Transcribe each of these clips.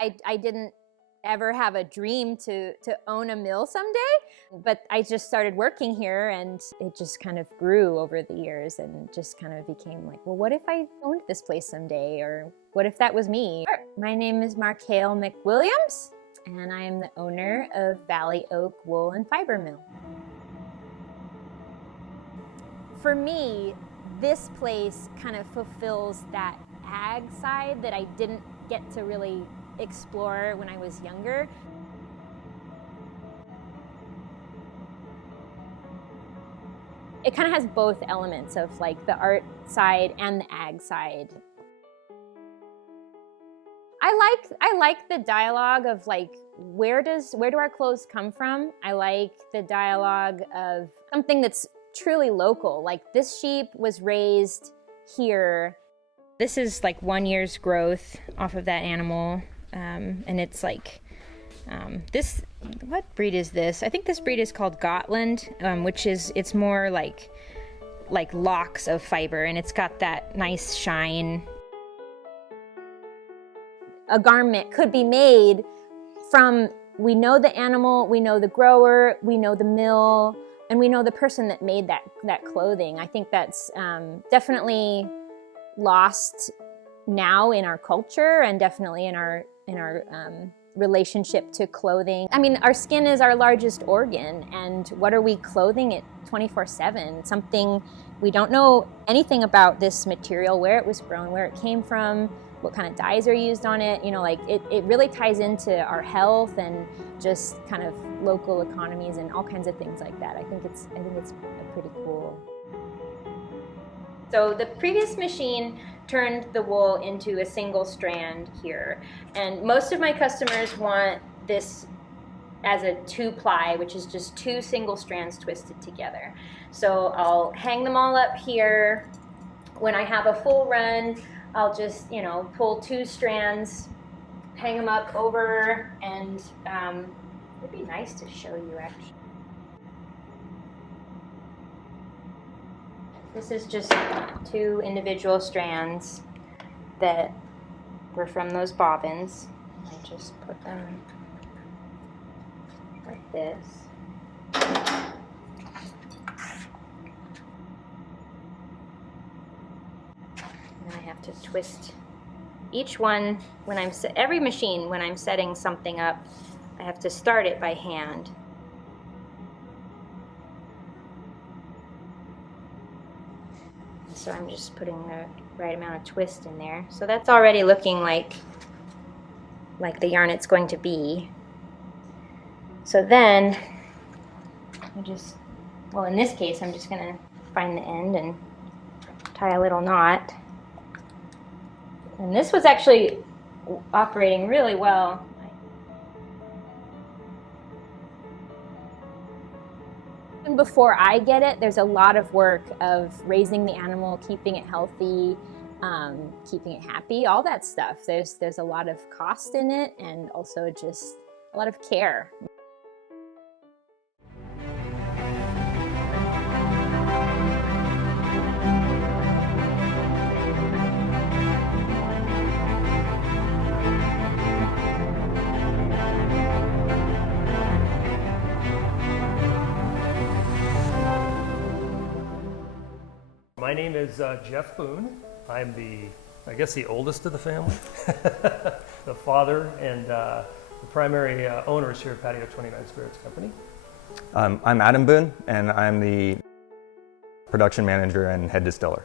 I didn't ever have a dream to own a mill someday, but I just started working here and it just kind of grew over the years and just kind of became like, well, what if I owned this place someday? Or what if that was me? My name is Markale McWilliams, and I am the owner of Valley Oak Wool and Fiber Mill. For me, this place kind of fulfills that ag side that I didn't get to really explore when I was younger. It kind of has both elements of like the art side and the ag side. I like the dialogue of like, where do our clothes come from? I like the dialogue of something that's truly local. Like, this sheep was raised here. This is like 1 year's growth off of that animal. And it's like, what breed is this? I think this breed is called Gotland, it's more like locks of fiber, and it's got that nice shine. A garment could be made from, we know the animal, we know the grower, we know the mill, and we know the person that made that clothing. I think that's definitely lost now in our culture, and definitely in our relationship to clothing. I mean, our skin is our largest organ, and what are we clothing it 24/7? Something we don't know anything about this material, where it was grown, where it came from, what kind of dyes are used on it. You know, like it really ties into our health and just kind of local economies and all kinds of things like that. I think it's pretty cool. So the previous machine turned the wool into a single strand here. And most of my customers want this as a 2-ply, which is just 2 single strands twisted together. So I'll hang them all up here. When I have a full run, I'll just, pull 2 strands, hang them up over, and it'd be nice to show you actually. This is just 2 individual strands that were from those bobbins. I just put them like this. And I have to twist each one every machine when I'm setting something up. I have to start it by hand. So I'm just putting the right amount of twist in there. So that's already looking like the yarn it's going to be. So then in this case, I'm just gonna find the end and tie a little knot. And this was actually operating really well. And before I get it, there's a lot of work of raising the animal, keeping it healthy, keeping it happy, all that stuff. There's a lot of cost in it, and also just a lot of care. My name is Jeff Boone. I'm the oldest of the family, the father and the primary owners here at Patio 29 Spirits Company. I'm Adam Boone, and I'm the production manager and head distiller.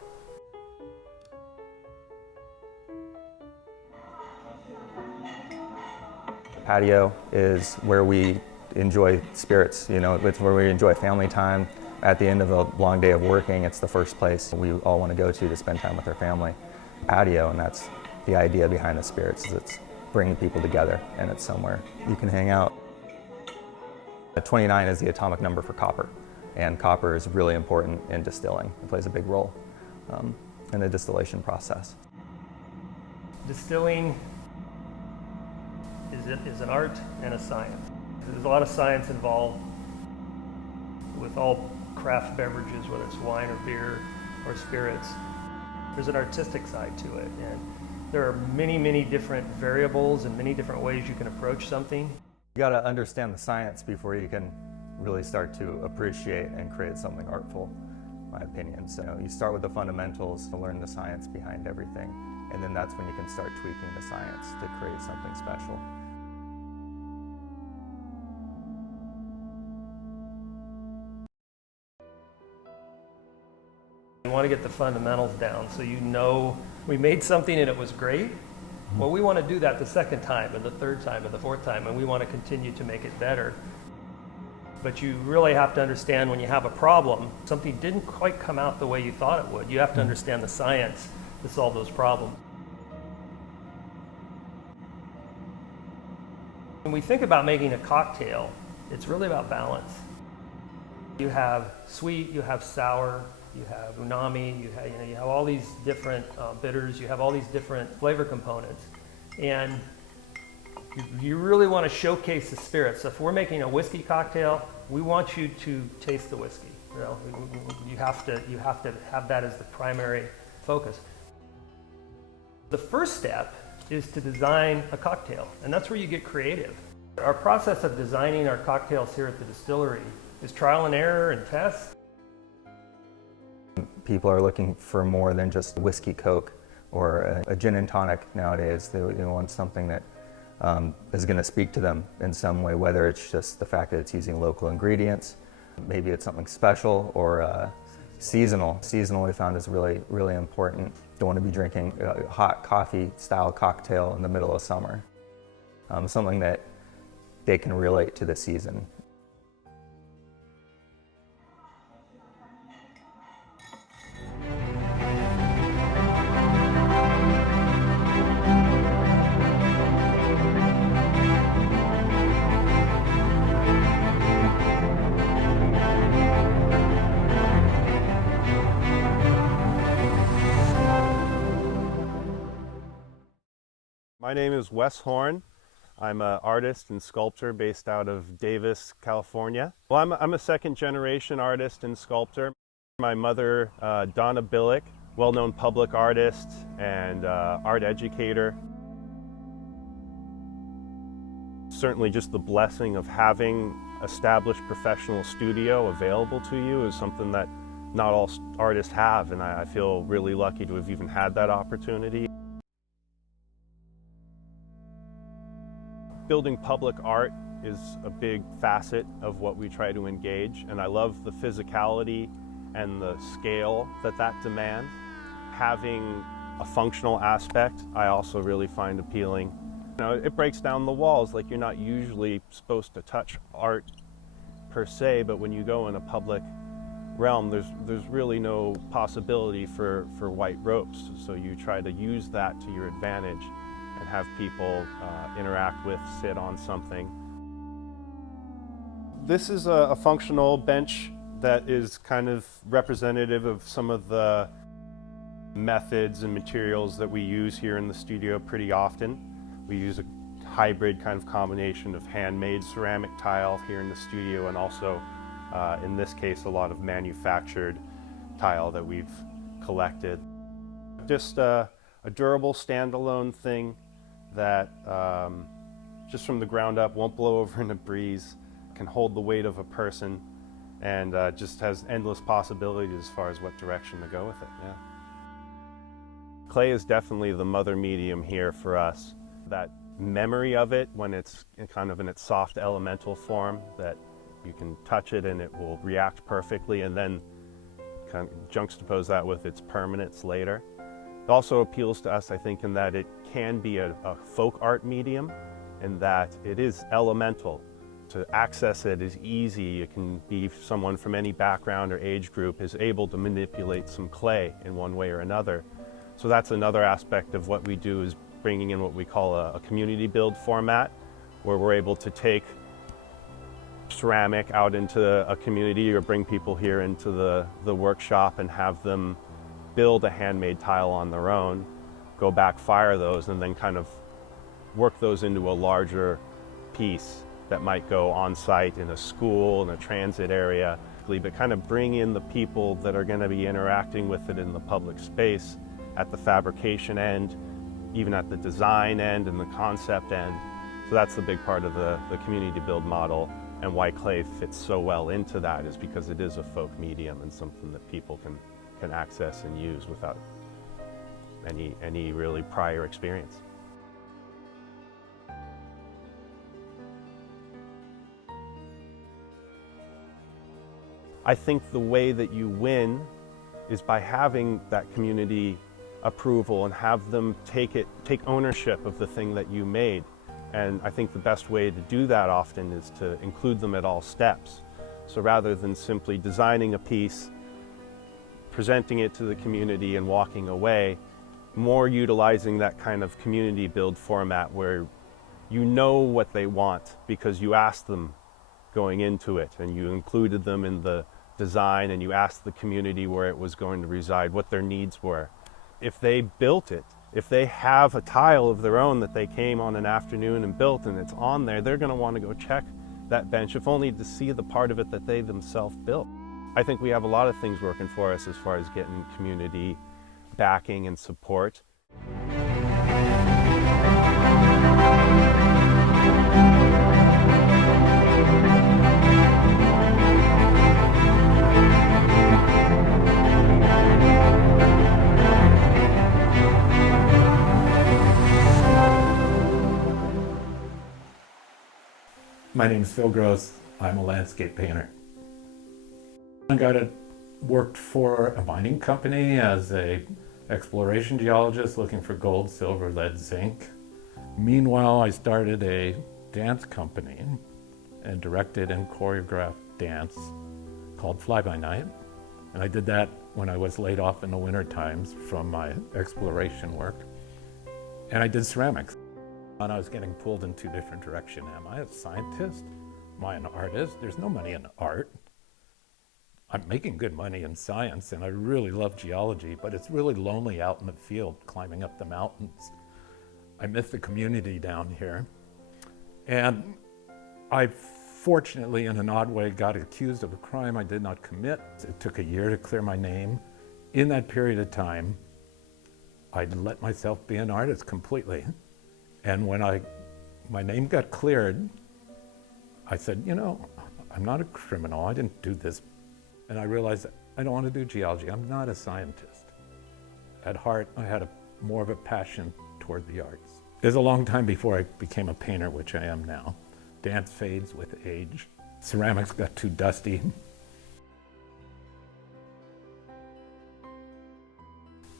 Patio is where we enjoy spirits, it's where we enjoy family time. At the end of a long day of working, it's the first place we all want to go to spend time with our family. Patio, and that's the idea behind the spirits, is it's bringing people together, and it's somewhere you can hang out. 29 is the atomic number for copper, and copper is really important in distilling. It plays a big role in the distillation process. Distilling is an art and a science. There's a lot of science involved with all craft beverages, whether it's wine or beer or spirits. There's an artistic side to it, and There are many, many different variables and many different ways you can approach something. You got to understand the science before you can really start to appreciate and create something artful, in my opinion. So you start with the fundamentals to learn the science behind everything, and then that's when you can start tweaking the science to create something special. You want to get the fundamentals down so you know we made something and it was great. Well, we want to do that the second time and the third time and the fourth time, and we want to continue to make it better. But you really have to understand when you have a problem, something didn't quite come out the way you thought it would. You have to understand the science to solve those problems. When we think about making a cocktail, it's really about balance. You have sweet, you have sour, you have umami, you have all these different bitters, you have all these different flavor components. And you really want to showcase the spirit. So if we're making a whiskey cocktail, we want you to taste the whiskey. You know, you have to have that as the primary focus. The first step is to design a cocktail, and that's where you get creative. Our process of designing our cocktails here at the distillery is trial and error and test. People are looking for more than just whiskey Coke or a gin and tonic nowadays. They want something that is going to speak to them in some way, whether it's just the fact that it's using local ingredients, maybe it's something special, or seasonal. Seasonal we found is really, really important. Don't want to be drinking a hot coffee style cocktail in the middle of summer. Something that they can relate to the season. My name is Wes Horn. I'm an artist and sculptor based out of Davis, California. Well, I'm a second generation artist and sculptor. My mother, Donna Billick, well-known public artist and art educator. Certainly just the blessing of having established professional studio available to you is something that not all artists have, and I feel really lucky to have even had that opportunity. Building public art is a big facet of what we try to engage, and I love the physicality and the scale that demands. Having a functional aspect, I also really find appealing. You know, it breaks down the walls. Like, you're not usually supposed to touch art per se, but when you go in a public realm, there's really no possibility for white ropes. So you try to use that to your advantage and have people interact with, sit on something. This is a functional bench that is kind of representative of some of the methods and materials that we use here in the studio pretty often. We use a hybrid kind of combination of handmade ceramic tile here in the studio, and also, in this case, a lot of manufactured tile that we've collected. Just a durable standalone thing that just from the ground up won't blow over in a breeze, can hold the weight of a person, and just has endless possibilities as far as what direction to go with it. Yeah. Clay is definitely the mother medium here for us. That memory of it when it's kind of in its soft elemental form, that you can touch it and it will react perfectly, and then kind of juxtapose that with its permanence later. It also appeals to us, I think, in that it can be a folk art medium, in that it is elemental. To access it is easy. It can be someone from any background or age group is able to manipulate some clay in one way or another. So that's another aspect of what we do, is bringing in what we call a community build format, where we're able to take ceramic out into a community or bring people here into the workshop and have them build a handmade tile on their own, go back, fire those, and then kind of work those into a larger piece that might go on site in a school, in a transit area, but kind of bring in the people that are going to be interacting with it in the public space at the fabrication end, even at the design end and the concept end. So that's the big part of the community build model, and why clay fits so well into that is because it is a folk medium and something that people can access and use without any really prior experience. I think the way that you win is by having that community approval and have them take ownership of the thing that you made. And I think the best way to do that often is to include them at all steps. So rather than simply designing a piece, presenting it to the community and walking away, more utilizing that kind of community build format where you know what they want because you asked them going into it and you included them in the design and you asked the community where it was going to reside, what their needs were. If they built it, if they have a tile of their own that they came on an afternoon and built and it's on there, they're going to want to go check that bench, if only to see the part of it that they themselves built. I think we have a lot of things working for us as far as getting community backing and support. My name is Phil Gross. I'm a landscape painter. Worked for a mining company as a exploration geologist looking for gold, silver, lead, zinc. Meanwhile, I started a dance company and directed and choreographed dance called Fly By Night. And I did that when I was laid off in the winter times from my exploration work. And I did ceramics. And I was getting pulled in two different directions. Am I a scientist? Am I an artist? There's no money in art. I'm making good money in science, and I really love geology, but it's really lonely out in the field, climbing up the mountains. I miss the community down here. And I fortunately, in an odd way, got accused of a crime I did not commit. It took a year to clear my name. In that period of time, I'd let myself be an artist completely. And when my name got cleared, I said, you know, I'm not a criminal. I didn't do this. And I realized I don't want to do geology. I'm not a scientist. At heart, I had more of a passion toward the arts. It was a long time before I became a painter, which I am now. Dance fades with age. Ceramics got too dusty.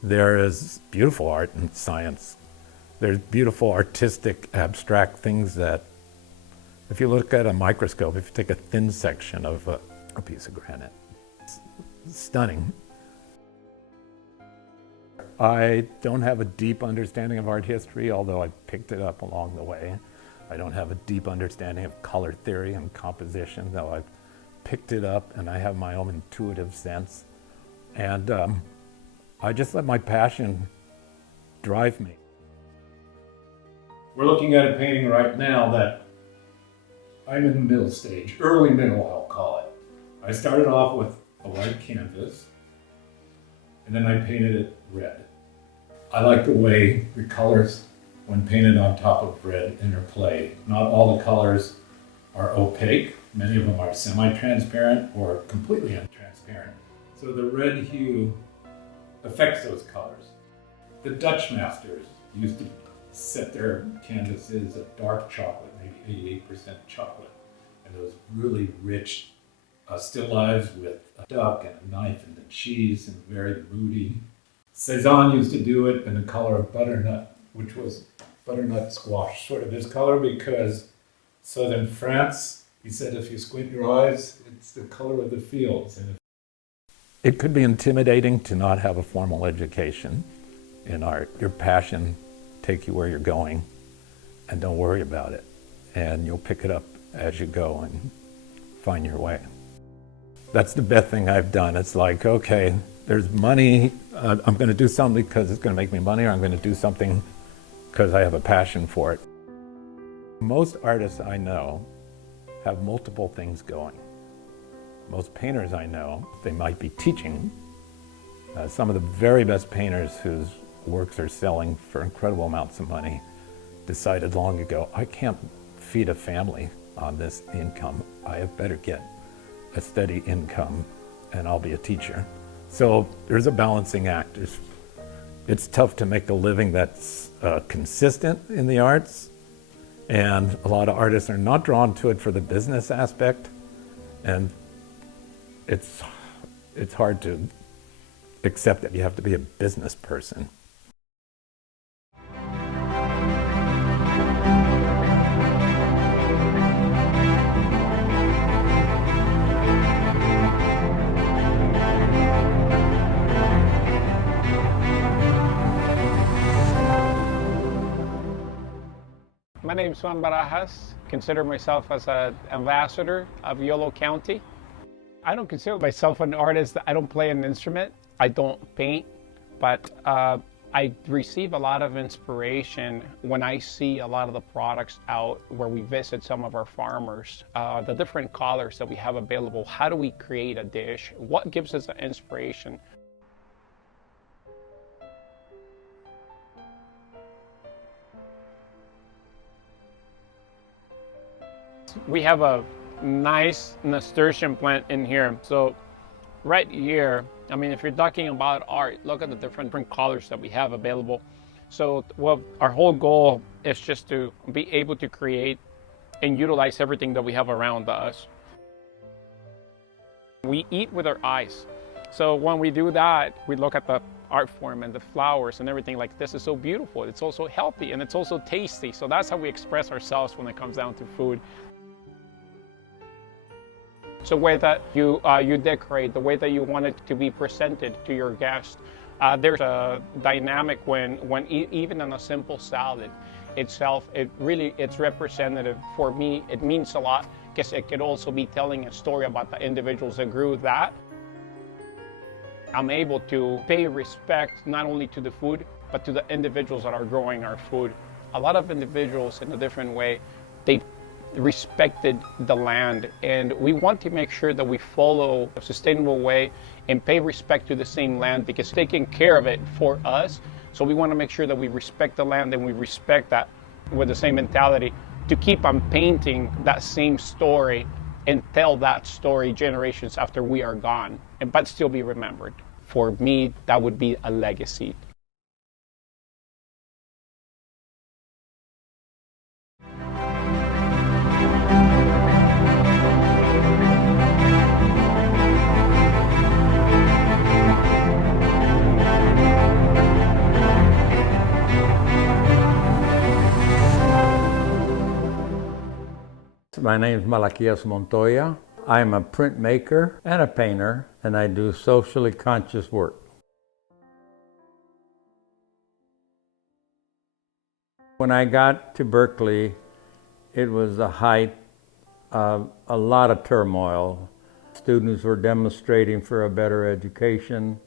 There is beautiful art in science. There's beautiful artistic, abstract things that, if you look at a microscope, if you take a thin section of a piece of granite, it's stunning. I don't have a deep understanding of art history, although I picked it up along the way. I don't have a deep understanding of color theory and composition, though I've picked it up and I have my own intuitive sense. And I just let my passion drive me. We're looking at a painting right now that I'm in the middle stage, early middle, I'll call it. I started off with a white canvas, and then I painted it red. I like the way the colors, when painted on top of red, interplay. Not all the colors are opaque. Many of them are semi-transparent or completely untransparent. So the red hue affects those colors. The Dutch masters used to set their canvases of dark chocolate, maybe 88% chocolate, and those really rich still lifes with a duck and a knife and a cheese and very moody. Cézanne used to do it in the color of butternut, which was butternut squash, sort of his color, because southern France, he said, if you squint your eyes, it's the color of the fields. And it could be intimidating to not have a formal education in art. Your passion take you where you're going, and don't worry about it. And you'll pick it up as you go and find your way. That's the best thing I've done. It's like, okay, there's money. I'm going to do something because it's going to make me money, or I'm going to do something because I have a passion for it. Most artists I know have multiple things going. Most painters I know, they might be teaching. Some of the very best painters whose works are selling for incredible amounts of money, decided long ago, I can't feed a family on this income. I have better get a steady income and I'll be a teacher. So there's a balancing act. It's tough to make a living that's consistent in the arts, and a lot of artists are not drawn to it for the business aspect, and it's hard to accept that you have to be a business person. My name is Juan Barajas. Consider myself as an ambassador of Yolo County. I don't consider myself an artist. I don't play an instrument. I don't paint, but I receive a lot of inspiration when I see a lot of the products out where we visit some of our farmers, the different colors that we have available. How do we create a dish? What gives us the inspiration? We have a nice nasturtium plant in here. So right here, I mean, if you're talking about art, look at the different colors that we have available. So our whole goal is just to be able to create and utilize everything that we have around us. We eat with our eyes. So when we do that, we look at the art form and the flowers and everything like this is so beautiful. It's also healthy and it's also tasty. So that's how we express ourselves when it comes down to food. So the way that you decorate, the way that you want it to be presented to your guests. There's a dynamic when even on a simple salad itself, it's representative. For me, it means a lot because it could also be telling a story about the individuals that grew that. I'm able to pay respect not only to the food, but to the individuals that are growing our food. A lot of individuals in a different way, they respected the land, and we want to make sure that we follow a sustainable way and pay respect to the same land because taking care of it for us. So we want to make sure that we respect the land and we respect that with the same mentality to keep on painting that same story and tell that story generations after we are gone, but still be remembered. For me, that would be a legacy. My name is Malachios Montoya. I'm a printmaker and a painter, and I do socially conscious work. When I got to Berkeley, it was the height of a lot of turmoil. Students were demonstrating for a better education.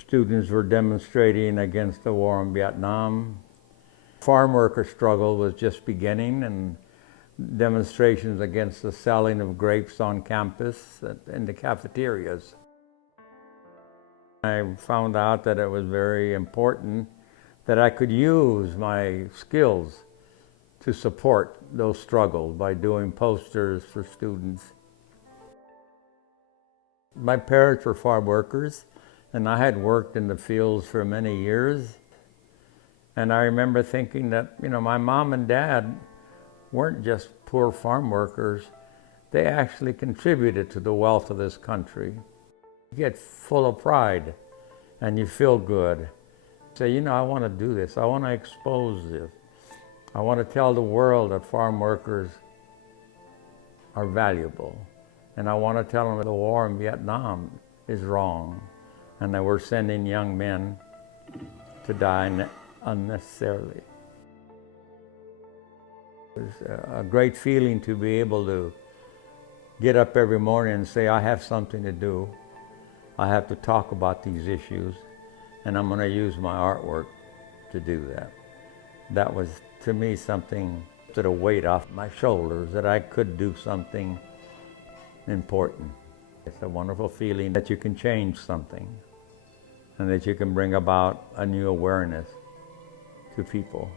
Students were demonstrating against the war in Vietnam. Farm worker struggle was just beginning, and demonstrations against the selling of grapes on campus in the cafeterias. I found out that it was very important that I could use my skills to support those struggles by doing posters for students. My parents were farm workers, and I had worked in the fields for many years. And I remember thinking that, my mom and dad weren't just poor farm workers, they actually contributed to the wealth of this country. You get full of pride and you feel good. Say, I want to do this, I want to expose this. I want to tell the world that farm workers are valuable. And I want to tell them that the war in Vietnam is wrong and that we're sending young men to die unnecessarily. It was a great feeling to be able to get up every morning and say, I have something to do. I have to talk about these issues, and I'm going to use my artwork to do that. That was, to me, something that a weight off my shoulders, that I could do something important. It's a wonderful feeling that you can change something, and that you can bring about a new awareness to people.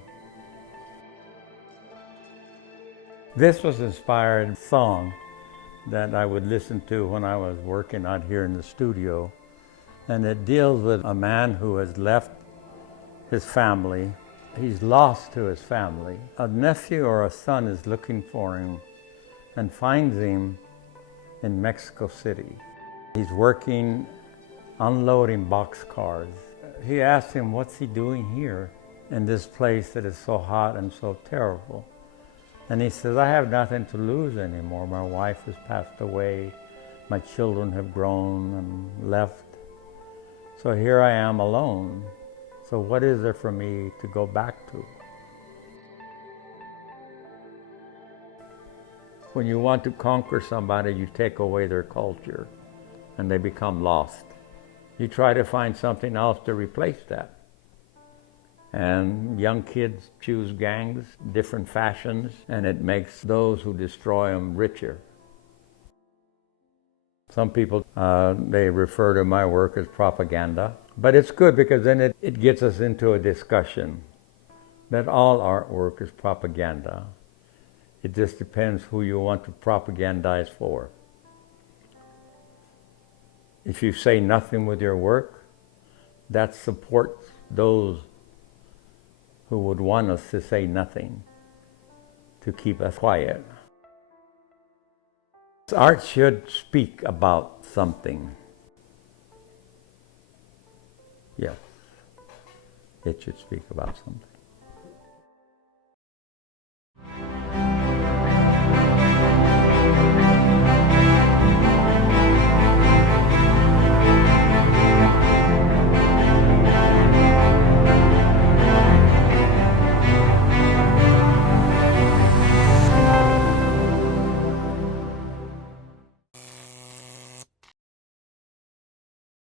This was inspired song that I would listen to when I was working out here in the studio, and it deals with a man who has left his family. He's lost to his family. A nephew or a son is looking for him and finds him in Mexico City. He's working unloading boxcars. He asks him, what's he doing here in this place that is so hot and so terrible? And he says, I have nothing to lose anymore. My wife has passed away. My children have grown and left. So here I am alone. So what is there for me to go back to? When you want to conquer somebody, you take away their culture and they become lost. You try to find something else to replace that. And young kids choose gangs, different fashions, and it makes those who destroy them richer. Some people, they refer to my work as propaganda, but it's good because then it gets us into a discussion that all artwork is propaganda. It just depends who you want to propagandize for. If you say nothing with your work, that supports those who would want us to say nothing, to keep us quiet. Art should speak about something. Yes, it should speak about something.